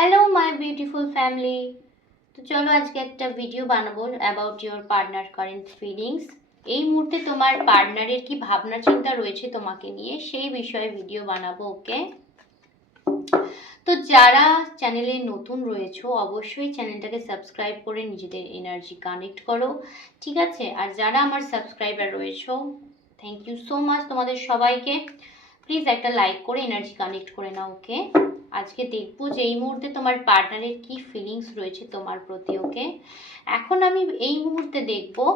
Hello my beautiful family. তো চলো আজকে একটা ভিডিও বানাবো about your partner current feelings. এই মুহূর্তে তোমার পার্টনারের কি ভাবনা চিন্তা রয়েছে তোমাকে নিয়ে, সেই বিষয়ে ভিডিও বানাবো। ওকে, তো যারা চ্যানেলে নতুন রয়েছো অবশ্যই চ্যানেলটাকে সাবস্ক্রাইব করে নিজেদের এনার্জি কানেক্ট করো, ঠিক আছে? আর যারা আমার সাবস্ক্রাইবার রয়েছো, থ্যাংক ইউ সো মাচ তোমাদের সবাইকে। প্লিজ একটা লাইক করে এনার্জি কানেক্ট করে নাও। ওকে, আজকে দেখবো যে এই মুহূর্তে তোমার পার্টনারের কি ফিলিংস রয়েছে তোমার প্রতি। ওকে, এখন আমি এই মুহূর্তে দেখবো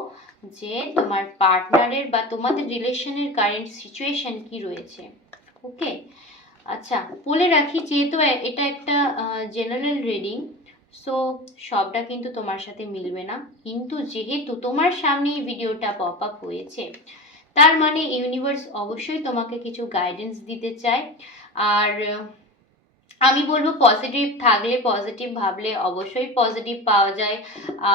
যে তোমার পার্টনারের বা তোমাদের রিলেশনের কারেন্ট সিচুয়েশন কি রয়েছে। ওকে, আচ্ছা বলে রাখি, যেহেতু এটা একটা জেনারেল রিডিং, সো সবটা কিন্তু তোমার সাথে মিলবে না, কিন্তু যেহেতু তোমার সামনে এই ভিডিওটা পপ আপ হয়েছে, তার মানে ইউনিভার্স অবশ্যই তোমাকে কিছু গাইডেন্স দিতে চায়। আর আমি বলবো পজিটিভ থাকলে, পজিটিভ ভাবলে অবশ্যই পজিটিভ পাওয়া যায়।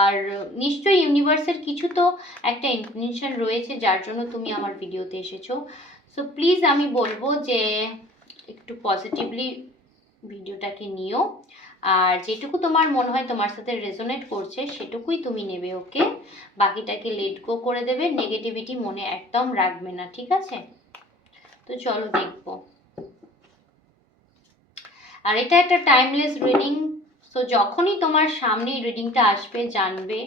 আর নিশ্চয়ই ইউনিভার্সের কিছু তো একটা ইন্টেনশন রয়েছে যার জন্য তুমি আমার ভিডিওতে এসেছো। সো প্লিজ আমি বলবো যে একটু পজিটিভলি ভিডিওটাকে নিও, আর যেটুকু তোমার মনে হয় তোমার সাথে রেজোনেট করছে সেটুকুই তুমি নেবে। ওকে, বাকিটাকে লেট গো করে দেবে, নেগেটিভিটি মনে একদম রাখবে না, ঠিক আছে? তো চলো দেখবো। আর এটা একটা টাইমলেস রিডিং, সো যখনই তোমার সামনে রিডিংটা আসবে জানবে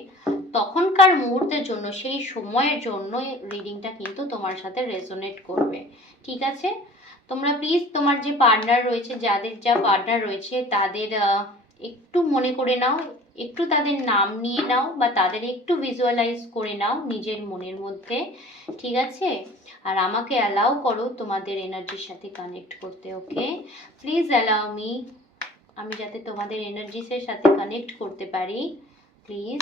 তখনকার মুহূর্তের জন্য, সেই সময়ের জন্য রিডিংটা কিন্তু তোমার সাথে রেজোনেট করবে, ঠিক আছে? তোমরা প্লিজ তোমার যে পার্টনার রয়েছে, যাদের যা পার্টনার রয়েছে তাদের একটু মনে করে নাও, একটু তাদের নাম নিয়ে নাও, বা তাদের একটু ভিজুয়ালাইজ করে নাও নিজের মনের মধ্যে, ঠিক আছে? আর আমাকে অ্যালাউ করো তোমাদের এনার্জির সাথে কানেক্ট করতে। ওকে, প্লিজ অ্যালাউ মি, আমি যাতে তোমাদের এনার্জিসের সাথে কানেক্ট করতে পারি, please.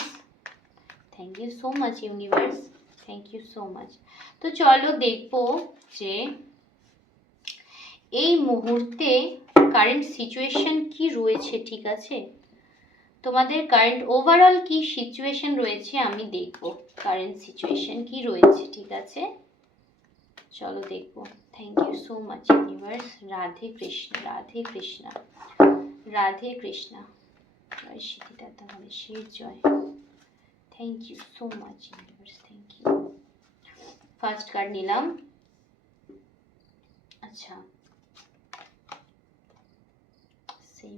Thank you so much universe, thank you so much. তো চলো দেখবো যে এই মুহূর্তে কারেন্ট সিচুয়েশন কি রয়েছে, ঠিক আছে? তোমাদের কারেন্ট ওভারঅল কি সিচুয়েশন রয়েছে আমি দেখব, কারেন্ট সিচুয়েশন কি রয়েছে, ঠিক আছে? চলো দেখবো। Thank you so much universe. Radhe Krishna, Radhe Krishna, Radhe Krishna. জয় সীতাদাতা গণেশের জয়। Thank you so much universe, thank you. First card নিলাম। আচ্ছা, same.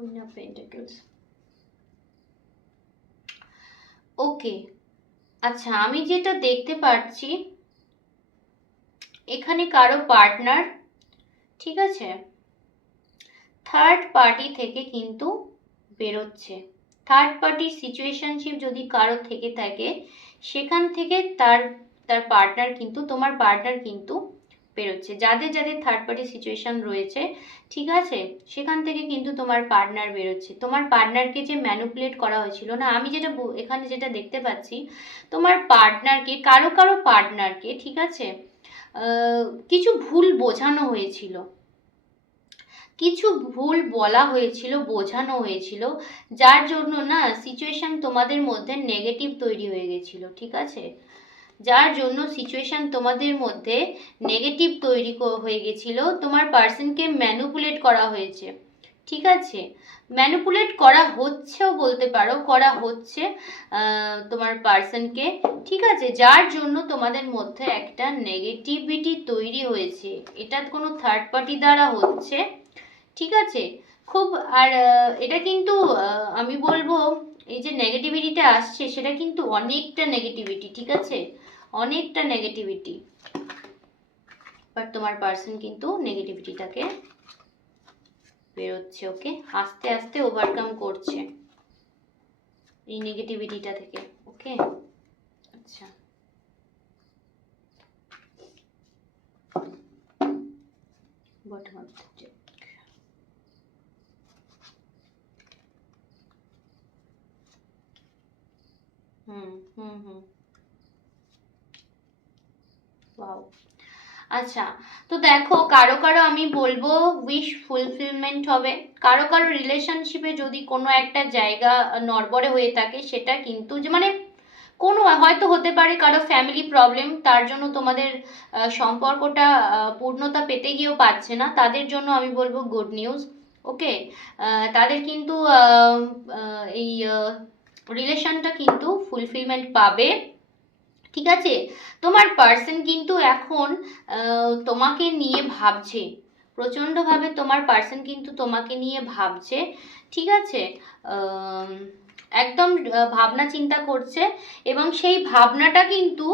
Queen of Pentacles. Okay, আচ্ছা আমি যেটা দেখতে পাচ্ছি এখানে কারো পার্টনার, ঠিক আছে, থার্ড পার্টি থেকে কিন্তু বেরোচ্ছে। থার্ড পার্টির সিচুয়েশনশিপ যদি কারো থেকে থাকে, সেখান থেকে তার তার পার্টনার কিন্তু, তোমার পার্টনার কিন্তু বেরোচ্ছে। যাদের যাদের থার্ড পার্টি সিচুয়েশন রয়েছে, ঠিক আছে, সেখান থেকে কিন্তু তোমার পার্টনার বেরোচ্ছে। তোমার পার্টনারকে যে ম্যানুপুলেট করা হয়েছিল না, আমি যেটা এখানে যেটা দেখতে পাচ্ছি, তোমার পার্টনারকে, কারো কারো পার্টনারকে, ঠিক আছে, কিছু ভুল বোঝানো হয়েছিল, কিছু ভুল বলা হয়েছিল, বোঝানো হয়েছিল, যার জন্য না সিচুয়েশন তোমাদের মধ্যে নেগেটিভ তৈরি হয়ে গেছিল, ঠিক আছে? যার জন্য সিচুয়েশন তোমাদের মধ্যে নেগেটিভ তৈরি হয়ে গেছিল, তোমার পার্সনকে ম্যানুপুলেট করা হয়েছে, ঠিক আছে? ম্যানুপুলেট করা হচ্ছেও বলতে পারো, করা হচ্ছে তোমার পার্সনকে, ঠিক আছে? যার জন্য তোমাদের মধ্যে একটা নেগেটিভিটি তৈরি হয়েছে। এটা কোনো থার্ড পার্টি দ্বারা হচ্ছে, ঠিক আছে? খুব, আর এটা কিন্তু আমি বলবো এই যে নেগেটিভিটিটা আসছে সেটা কিন্তু অনেকটা নেগেটিভিটি, ঠিক আছে? অনেকটা নেগেটিভিটি, বাট তোমার পার্সন কিন্তু নেগেটিভিটিটাকে বেরোচ্ছে। ওকে, আস্তে আস্তে ওভারকাম করছে এই নেগেটিভিটিটা থেকে। ওকে, আচ্ছা, bottom of the deck. Hmm hmm hmm, wow. আচ্ছা, তো দেখো কারো কারো আমি বলবো উইশ ফুলফিলমেন্ট হবে, কারো কারো রিলেশনশিপে যদি কোনো একটা জায়গা নড়বড়ে হয়ে থাকে সেটা কিন্তু যে মানে কোনো হয়তো হতে পারে কারো ফ্যামিলি প্রবলেম, তার জন্য তোমাদের সম্পর্কটা পূর্ণতা পেতে গিয়েও পাচ্ছে না, তাদের জন্য আমি বলবো গুড নিউজ। ওকে, তাদের কিন্তু এই রিলেশনটা কিন্তু ফুলফিলমেন্ট পাবে। ঠিক আছে, তোমার পার্সন কিন্তু এখন তোমাকে নিয়ে ভাবছে, প্রচণ্ডভাবে তোমার পার্সন কিন্তু তোমাকে নিয়ে ভাবছে। ঠিক আছে, আম, একদম ভাবনা চিন্তা করছে, এবং সেই ভাবনাটা কিন্তু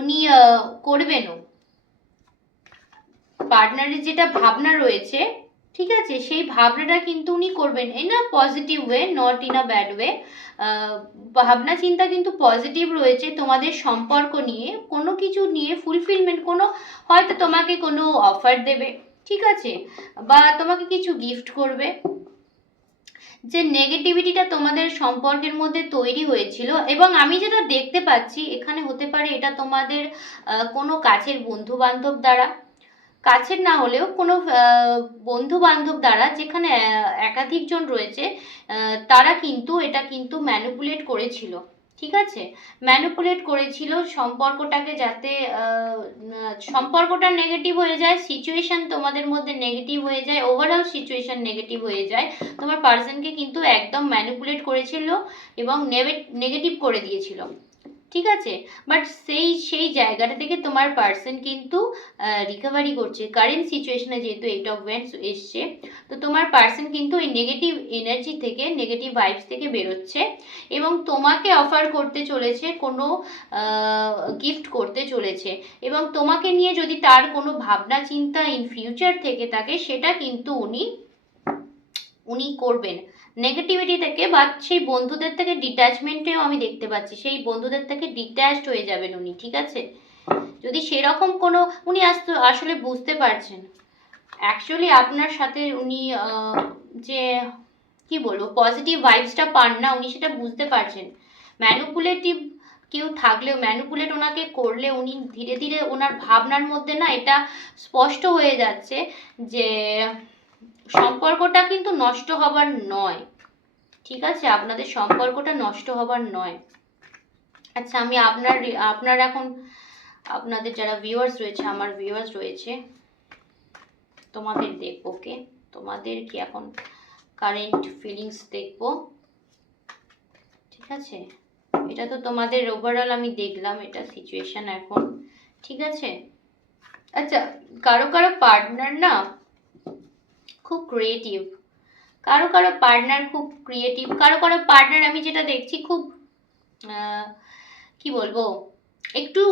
উনি করবেনও। পার্টনারের যেটা ভাবনা রয়েছে, ঠিক আছে, সেই ভাবনাটা কিন্তু উনি করবেন in a positive way, not in a bad way. ভাবনা চিন্তা কিন্তু পজিটিভ রয়েছে তোমাদের সম্পর্ক নিয়ে, কোনো কিছু নিয়ে ফুলফিলমেন্ট, কোনো হয়তো তোমাকে কোনো অফার দেবে, ঠিক আছে, বা তোমাকে কিছু গিফট করবে। যে নেগেটিভিটিটা তোমাদের সম্পর্কের মধ্যে তৈরি হয়েছিল, এবং আমি যেটা দেখতে পাচ্ছি এখানে হতে পারে এটা তোমাদের কোনো কাছের বন্ধু বান্ধব দ্বারা, কাছের না হলেও কোনো বন্ধু বান্ধব দ্বারা, যেখানে একাধিক জন রয়েছে, তারা কিন্তু এটা কিন্তু ম্যানিপুলেট করেছিল। ঠিক আছে, ম্যানিপুলেট করেছিল সম্পর্কটাকে, যাতে সম্পর্কটা নেগেটিভ হয়ে যায়, সিচুয়েশন তোমাদের মধ্যে নেগেটিভ হয়ে যায়, ওভারঅল সিচুয়েশন নেগেটিভ হয়ে যায়। তোমার পার্সনকে কিন্তু একদম ম্যানিপুলেট করেছিল এবং নেগেটিভ করে দিয়েছিল। ঠিক আছে, বাট সেই জায়গাটা থেকে তোমার পার্সন কিন্তু রিকভারি করছে কারেন্ট সিচুয়েশনে, যেহেতু 8 of Wands এসছে, তো তোমার পার্সন কিন্তু এই নেগেটিভ এনার্জি থেকে, নেগেটিভ ভাইবস থেকে বেরোচ্ছে, এবং তোমাকে অফার করতে চলেছে, কোনো গিফট করতে চলেছে, এবং তোমাকে নিয়ে যদি তার কোনো ভাবনা চিন্তা ইন ফিউচার থেকে থাকে, সেটা কিন্তু উনি করবেন। নেগেটিভিটি থেকে বা সেই বন্ধুদের থেকে ডিট্যাচমেন্টেও আমি দেখতে পাচ্ছি, সেই বন্ধুদের থেকে ডিট্যাচড হয়ে যাবেন উনি। ঠিক আছে, যদি সেরকম কোনো উনি আসলে বুঝতে পারছেন অ্যাকচুয়ালি আপনার সাথে উনি যে কি বলবো পজিটিভ ভাইবসটা পান না, উনি সেটা বুঝতে পারছেন। ম্যানিপুলেটিভ কেউ থাকলেও, ম্যানিপুলেট ওনাকে করলে, উনি ধীরে ধীরে ওনার ভাবনার মধ্যে না এটা স্পষ্ট হয়ে যাচ্ছে যে সম্পর্কটা কিন্তু নষ্ট হবার নয়। ঠিক আছে, আপনাদের সম্পর্কটা নষ্ট হবার নয়। আচ্ছা, আমি আপনার এখন আপনাদের যারা ভিউয়ার্স রয়েছে, আমার ভিউয়ার্স রয়েছে, তোমাদের দেখবো। ওকে, তোমাদের কি এখন কারেন্ট ফিলিংস দেখবো। ঠিক আছে, এটা তো তোমাদের ওভারঅল আমি দেখলাম, এটা সিচুয়েশন এখন। ঠিক আছে, আচ্ছা, কারো কারো পার্টনার না খুব ক্রিয়েটিভ, কারো কারো পার্টনার খুব ক্রিয়েটিভ, কারো কারো পার্টনার আমি যেটা দেখছি খুব কি বলবো একটু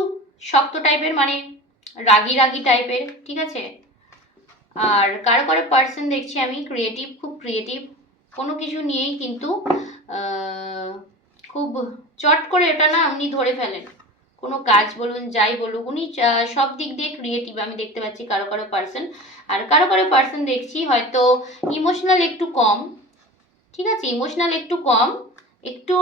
শক্ত টাইপের, মানে রাগী রাগী টাইপের। ঠিক আছে, আর কারো কারো পার্সন দেখছি আমি ক্রিয়েটিভ, খুব ক্রিয়েটিভ, কোনো কিছু নিয়েই কিন্তু খুব চট করে এটা না উনি ধরে ফেলেন, কোনো কাজ বলুন যাই বলুন, উনি সব দিক দিয়ে ক্রিয়েটিভ আমি দেখতে পাচ্ছি কারো কারো পার্সন। আর কারো কারো পার্সন দেখছি হয়তো ইমোশনাল একটু কম। ঠিক আছে, ইমোশনাল একটু কম, একটু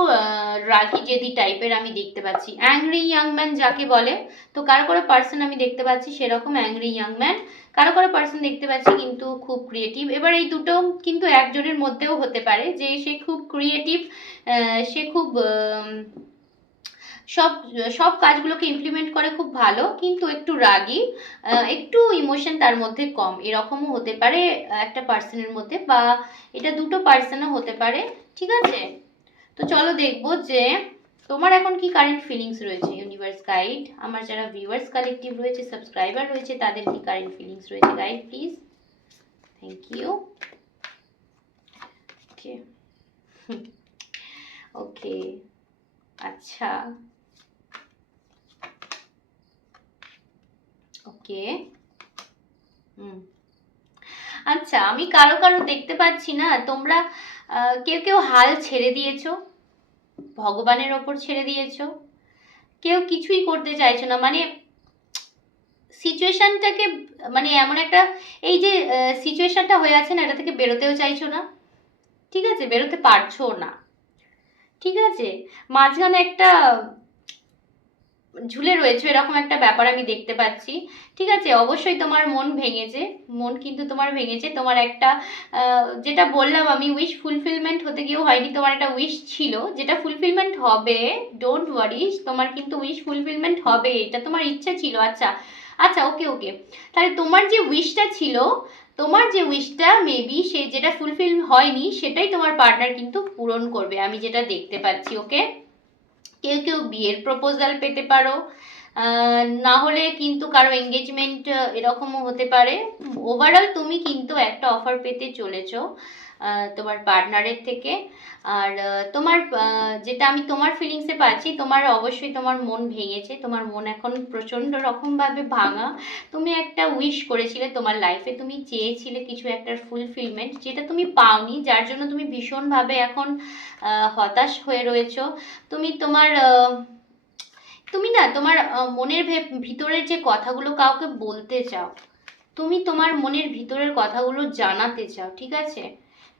রাগি জেদি টাইপের আমি দেখতে পাচ্ছি, অ্যাংরি ইয়াং ম্যান যাকে বলে। তো কারো কারো পার্সন আমি দেখতে পাচ্ছি সেরকম অ্যাংরি ইয়াং ম্যান, কারো কারো পার্সন দেখতে পাচ্ছি কিন্তু খুব ক্রিয়েটিভ। এবার এই দুটো কিন্তু একজনের মধ্যেও হতে পারে, যে সে খুব ক্রিয়েটিভ, সে খুব সব সব কাজগুলোকে ইমপ্লিমেন্ট করে খুব ভালো, কিন্তু একটু রাগী, একটু ইমোশন তার মধ্যে কম, এরকমও হতে পারে একটা পার্সনের মধ্যে, বা এটা দুটো পার্সনও হতে পারে। ঠিক আছে, তো চলো দেখবো যে তোমার এখন কি কারেন্ট ফিলিংস রয়েছে। ইউনিভার্স গাইড, আমার যারা ভিউয়ার্স কালেকটিভ রয়েছে, সাবস্ক্রাইবার রয়েছে, তাদের কি কারেন্ট ফিলিংস রয়েছে, guide please. Thank you. Okay okay, আচ্ছা, ওকে, আচ্ছা, আমি কারো কারো দেখতে পাচ্ছি না, তোমরা কেউ কেউ হাল ছেড়ে দিয়েছো, ভগবানের ওপর ছেড়ে দিয়েছো, কেউ কিছুই করতে চাইছো না, মানে সিচুয়েশনটাকে, মানে এমন একটা এই যে সিচুয়েশনটা হয়ে আছে না, এটা থেকে বেরোতেও চাইছো না। ঠিক আছে, বেরোতে পারছো না। ঠিক আছে, মাঝখানে একটা ঝুলে রয়েছে, এরকম একটা ব্যাপার আমি দেখতে পাচ্ছি। ঠিক আছে, অবশ্যই তোমার মন ভেঙেছে, মন কিন্তু তোমার ভেঙেছে। তোমার একটা যেটা বললাম আমি, উইশ ফুলফিলমেন্ট হতে গিয়েও হয়নি, তোমার একটা উইশ ছিল যেটা ফুলফিলমেন্ট হবে। ডোন্ট ওয়ারি, তোমার কিন্তু উইশ ফুলফিলমেন্ট হবে, এটা তোমার ইচ্ছা ছিল। আচ্ছা আচ্ছা, ওকে ওকে, তাহলে তোমার যে উইশটা ছিল, তোমার যে উইশটা মেবি সে যেটা ফুলফিল হয়নি, সেটাই তোমার পার্টনার কিন্তু পূরণ করবে, আমি যেটা দেখতে পাচ্ছি। ওকে, কেউ কেউ বিয়ের প্রপোজাল পেতে পারো, না হলে কিন্তু কারো এঙ্গেজমেন্ট এরকমও হতে পারে। ওভারঅল তুমি কিন্তু একটা অফার পেতে চলেছো তোমার পার্টনারের থেকে। আর তোমার যেটা আমি তোমার ফিলিংসে পাচ্ছি, তোমার অবশ্যই তোমার মন ভেঙেছে, তোমার মন এখন প্রচণ্ড রকমভাবে ভাঙা। তুমি একটা উইশ করেছিলে তোমার লাইফে, তুমি চেয়েছিলে কিছু একটা ফুলফিলমেন্ট, যেটা তুমি পাওনি, যার জন্য তুমি ভীষণভাবে এখন হতাশ হয়ে রয়েছো। তুমি তোমার তুমি না তোমার মনের ভিতরের যে কথাগুলো কাউকে বলতে চাও, তুমি তোমার মনের ভিতরের কথাগুলো জানাতে চাও। ঠিক আছে,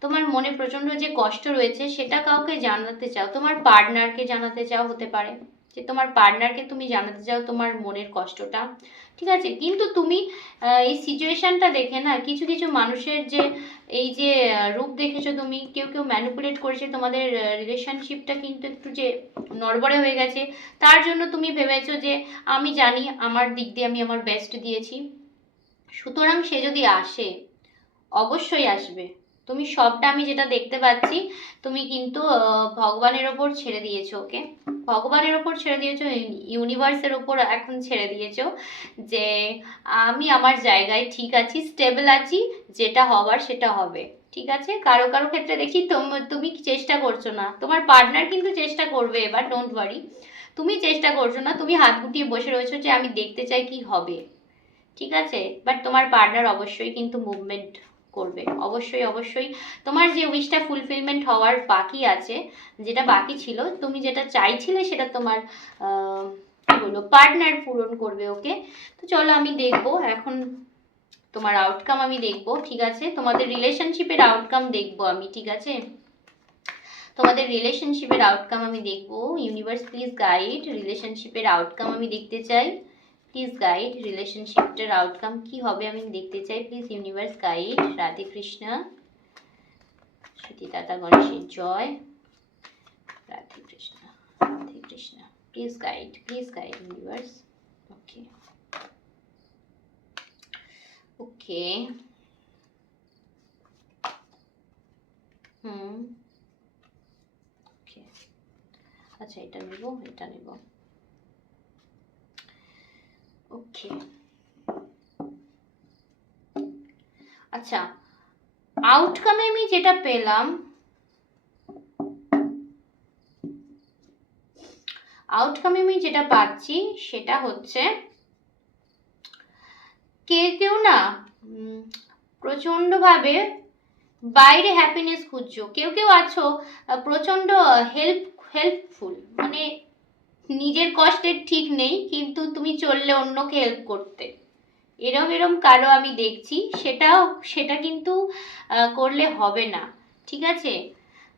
তোমার মনে প্রচন্ড যে কষ্ট রয়েছে সেটা কাউকে জানাতে চাও, তোমার পার্টনারকে জানাতে চাও, হতে পারে যে তোমার পার্টনারকে তুমি জানাতে চাও তোমার মনের কষ্টটা। ঠিক আছে, কিন্তু তুমি এই সিচুয়েশনটা দেখে না, কিছু কিছু মানুষের যে এই যে রূপ দেখেছো তুমি, কেউ কেউ ম্যানিপুলেট করেছে তোমাদের রিলেশনশিপটা, কিন্তু একটু যে নড়বড়ে হয়ে গেছে, তার জন্য তুমি ভেবেছো যে আমি জানি আমার দিক দিয়ে আমি আমার বেস্ট দিয়েছি, সুতরাং সে যদি আসে, অবশ্যই আসবে। তুমি সবটা, আমি যেটা দেখতে পাচ্ছি, তুমি কিন্তু ভগবানের ওপর ছেড়ে দিয়েছো। ওকে, ভগবানের ওপর ছেড়ে দিয়েছো, ইউনিভার্সের ওপর এখন ছেড়ে দিয়েছো যে আমি আমার জায়গায় ঠিক আছি, স্টেবল আছি, যেটা হবার সেটা হবে। ঠিক আছে, কারো কারো ক্ষেত্রে দেখি তুমি চেষ্টা করছো না, তোমার পার্টনার কিন্তু চেষ্টা করবে এবার, ডোন্ট ওয়ারি। তুমি চেষ্টা করছো না, তুমি হাত গুটিয়ে বসে রয়েছো যে আমি দেখতে চাই কি হবে। ঠিক আছে, বাট তোমার পার্টনার অবশ্যই কিন্তু মুভমেন্ট করবে, অবশ্যই অবশ্যই। তোমার যে উইশটা ফুলফিলমেন্ট হওয়ার বাকি আছে, যেটা বাকি ছিল, তুমি যেটা চাইছিলে সেটা তোমার কি বলবো পার্টনার পূরণ করবে। ওকে, তো চলো আমি দেখবো এখন তোমার আউটকাম, আমি দেখবো। ঠিক আছে, তোমাদের রিলেশনশিপের আউটকাম দেখবো আমি। ঠিক আছে, তোমাদের রিলেশনশিপের আউটকাম আমি দেখবো। ইউনিভার্স প্লিজ গাইড, রিলেশনশিপের আউটকাম আমি দেখতে চাই। প্লিজ গাইড, রিলেশনশিপটার আউটকাম কি হবে আমি দেখতে চাই। Please universe guide. Radhe Krishna, সতীদাতা গণেশের জয়। Radhe Krishna, Radhe Krishna. Please guide universe. Okay okay, okay, আচ্ছা এটা নেব, এটা নেব। ওকে, আচ্ছা, আউটকামে আমি যেটা পেলাম, আউটকামে আমি যেটা পাচ্ছি সেটা হচ্ছে কেউ না প্রচণ্ডভাবে বাইরে হ্যাপিনেস খুঁজছো, কেউ কেউ আছো প্রচণ্ড হেল্পফুল, মানে নিজের কষ্টের ঠিক নেই কিন্তু তুমি চললে অন্যকে হেল্প করতে, এরম এরম কারো আমি দেখছি। সেটা কিন্তু করলে হবে না। ঠিক আছে,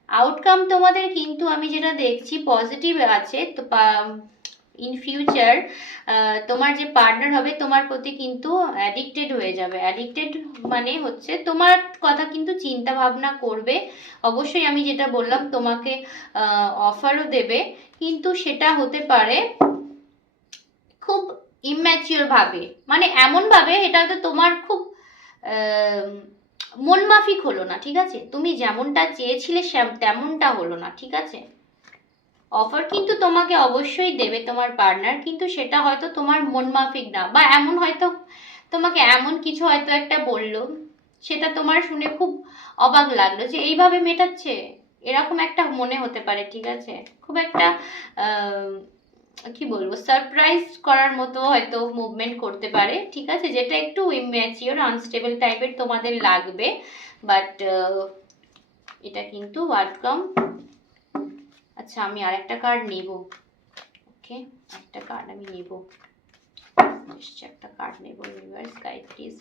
আউটকাম তোমাদের কিন্তু আমি যেটা দেখছি পজিটিভ আছে। তো ইন ফিউচার তোমার যে পার্টনার হবে তোমার প্রতি কিন্তু অ্যাডিক্টেড হয়ে যাবে। অ্যাডিক্টেড মানে হচ্ছে তোমার কথা কিন্তু চিন্তা ভাবনা করবে, অবশ্যই আমি যেটা বললাম তোমাকে অফারও দেবে, কিন্তু সেটা হতে পারে খুব ইম্যাচিওর ভাবে, মানে এমন ভাবে এটা হয়তো তোমার খুব মন মাফিক হলো না। ঠিক আছে, তুমি যেমনটা চেয়েছিলে তেমনটা হলো না। ঠিক আছে, অফার কিন্তু তোমাকে অবশ্যই দেবে তোমার পার্টনার, কিন্তু সেটা হয়তো তোমার মন মাফিক না, বা এমন হয়তো তোমাকে এমন কিছু হয়তো একটা বললো, সেটা তোমার শুনে খুব অবাক লাগলো যে এইভাবে মেটাচ্ছে, এরকম একটা মনে হতে পারে। ঠিক আছে, খুব একটা কি বলবো সারপ্রাইজ করার মতো হয়তো মুভমেন্ট করতে পারে। ঠিক আছে, যেটা একটু ইম্যাচিওর আনস্টেবল টাইপের তোমাদের লাগবে, বাট এটা কিন্তু আউটকাম। আচ্ছা, আমি আরেকটা কার্ড নেব। ওকে, একটা কার্ড আমি নেব, একটা কার্ড নেব। Universe guide please,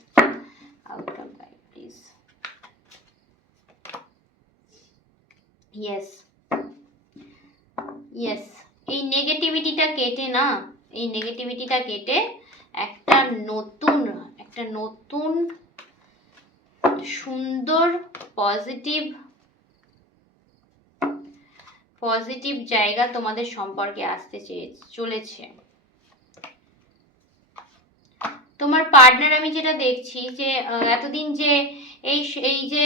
outcome guide please. Yes yes, এই নেগেটিভিটিটা কেটে না এই নেগেটিভিটিটা কেটে একটা নতুন সুন্দর পজিটিভ জায়গা তোমাদের সম্পর্কে আসতে চলেছে। তোমার পার্টনার আমি যেটা দেখছি যে এতদিন যে এই যে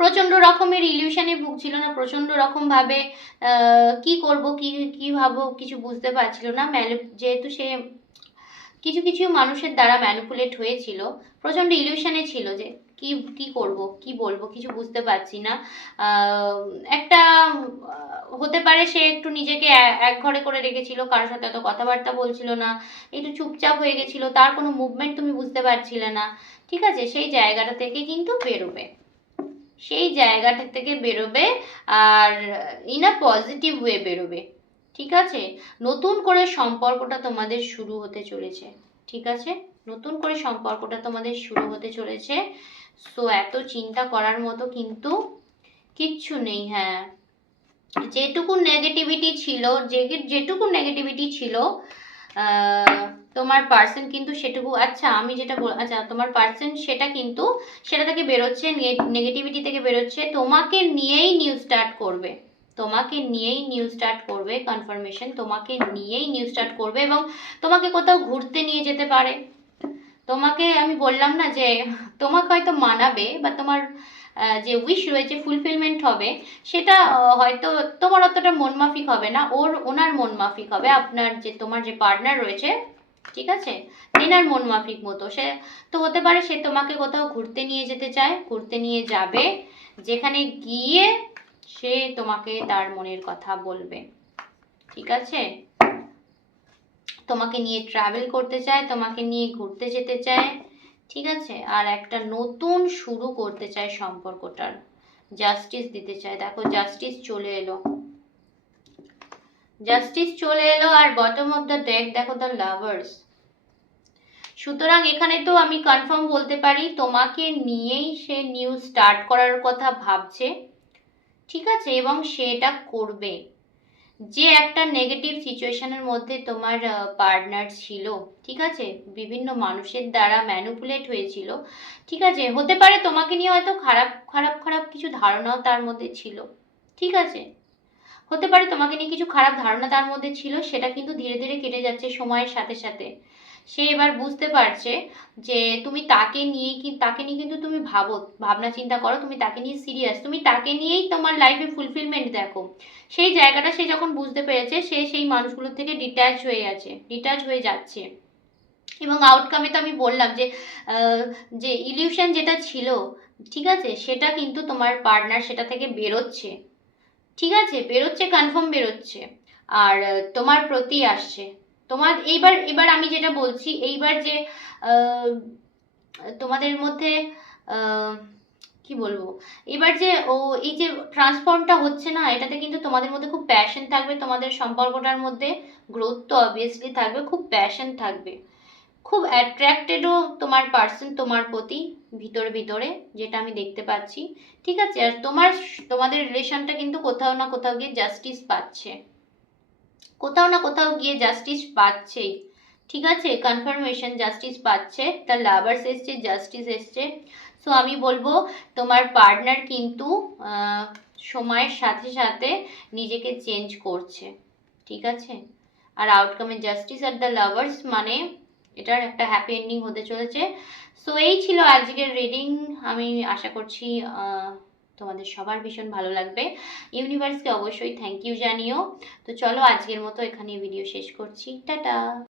প্রচন্ড রকমের ইলিউশনে ভুগছিল না, প্রচন্ড রকম ভাবে কি করব কি ভাবো কিছু বুঝতে পারছিল না, যেহেতু সে কিছু মানুষের দ্বারা ম্যানিপুলেট হয়েছিল, প্রচন্ড ইলিউশনে ছিল যে কি করব কি বলবো কিছু বুঝতে পারছি না। একটা হতে পারে সে একটু নিজেকে এক ঘরে করে রেখেছিল, কারোর সাথে অত কথাবার্তা বলছিল না, একটু চুপচাপ হয়ে গেছিল, তার কোনো মুভমেন্ট তুমি বুঝতে পারছিলে না। ঠিক আছে, সেই জায়গাটা থেকে কিন্তু বেরোবে, আর ইন আ পজিটিভ ওয়ে বেরোবে। ঠিক আছে, নতুন করে সম্পর্কটা তোমাদের শুরু হতে চলেছে। ঠিক আছে, নতুন করে সম্পর্কটা তোমাদের শুরু হতে চলেছে। সো এত চিন্তা করার মতো কিন্তু কিচ্ছু নেই। হ্যাঁ, যেটুকু নেগেটিভিটি ছিল তোমার পার্সন কিন্তু সেটুকু, তোমার পার্সন সেটা থেকে বেরোচ্ছে, নেগেটিভিটি থেকে বেরোচ্ছে, তোমাকে নিয়েই নিউ স্টার্ট করবে, কনফার্মেশন তোমাকে নিয়েই নিউ স্টার্ট করবে, এবং তোমাকে কোথাও ঘুরতে নিয়ে যেতে পারে। তোমাকে আমি বললাম না যে তোমাকে হয়তো মানাবে, বা তোমার যে উইশ রয়েছে ফুলফিলমেন্ট হবে, সেটা হয়তো তোমার অতটা মন মাফিক হবে না, ওনার মন মাফিক হবে, তোমার যে পার্টনার রয়েছে, ঠিক আছে, তেনার মন মাফিক মতো। সে তো হতে পারে সে তোমাকে কোথাও ঘুরতে নিয়ে যেতে চায়, ঘুরতে নিয়ে যাবে, যেখানে গিয়ে সে তোমাকে তার মনের কথা বলবে। ঠিক আছে, তোমাকে নিয়ে ট্রাভেল করতে চায়, তোমাকে নিয়ে ঘুরতে যেতে চায়। ঠিক আছে, আর একটা নতুন শুরু করতে চায় সম্পর্কটার, জাস্টিস দিতে চায়। দেখো জাস্টিস চলে এলো, আর বটম অফ দ্য ডেক দেখো দ্য লাভার্স। সুতরাং এখানে তো আমি কনফার্ম বলতে পারি তোমাকে নিয়েই সে নিউ স্টার্ট করার কথা ভাবছে। ঠিক আছে, এবং সেটা করবে। যে একটা নেগেটিভ সিচুয়েশনের মধ্যে তোমার পার্টনার ছিল, ঠিক আছে, বিভিন্ন মানুষের দ্বারা ম্যানিপুলেট হয়েছিল, ঠিক আছে, হতে পারে তোমাকে নিয়ে হয়তো খারাপ কিছু ধারণাও তার মধ্যে ছিল। ঠিক আছে, হতে পারে তোমাকে নিয়ে কিছু খারাপ ধারণা তার মধ্যে ছিল, সেটা কিন্তু ধীরে ধীরে কেটে যাচ্ছে সময়ের সাথে সাথে। সে এবার বুঝতে পারছে যে তুমি তাকে নিয়ে কিন্তু তুমি ভাবনা চিন্তা করো, তুমি তাকে নিয়ে সিরিয়াস, তুমি তাকে নিয়েই তোমার লাইফে ফুলফিলমেন্ট দেখো। সেই জায়গাটা সে যখন বুঝতে পেরেছে, সে সেই মানুষগুলোর থেকে ডিট্যাচ হয়ে যাচ্ছে। এবং আউটকামে তো আমি বললাম যে ইলিউশন যেটা ছিল, ঠিক আছে, সেটা কিন্তু তোমার পার্টনার সেটা থেকে বেরোচ্ছে। ঠিক আছে, বেরোচ্ছে, কনফার্ম বেরোচ্ছে, আর তোমার প্রতি আসছে। তোমার এইবার আমি যেটা বলছি, এইবার যে তোমাদের মধ্যে কি বলবো, এবার যে এই যে ট্রান্সফর্মটা হচ্ছে না, এটাতে কিন্তু তোমাদের মধ্যে খুব প্যাশন থাকবে, তোমাদের সম্পর্কটার মধ্যে গ্রোথ তো অবভিয়াসলি থাকবে, খুব প্যাশন থাকবে, খুব অ্যাট্রাক্টেডও তোমার পার্সন তোমার প্রতি ভিতরে, যেটা আমি দেখতে পাচ্ছি। ঠিক আছে, আর তোমাদের রিলেশনটা কিন্তু কোথাও না কোথাও গিয়ে জাস্টিস পাচ্ছেই। ঠিক আছে, কনফার্মেশন জাস্টিস পাচ্ছে, তার লাভার্স এসছে, জাস্টিস এসছে। সো আমি বলবো তোমার পার্টনার কিন্তু সময়ের সাথে সাথে নিজেকে চেঞ্জ করছে। ঠিক আছে, আর আউটকামে জাস্টিস আর দ্য লাভার্স, মানে এটার একটা হ্যাপি এন্ডিং হতে চলেছে। সো এই ছিল আজকের রিডিং। আমি আশা করছি তোমাদের সবার ভীষণ ভালো লাগবে। ইউনিভার্সকে অবশ্যই থ্যাংক ইউ জানিও। তো চলো আজকের মতো এখানে ভিডিও শেষ করছি, টাটা।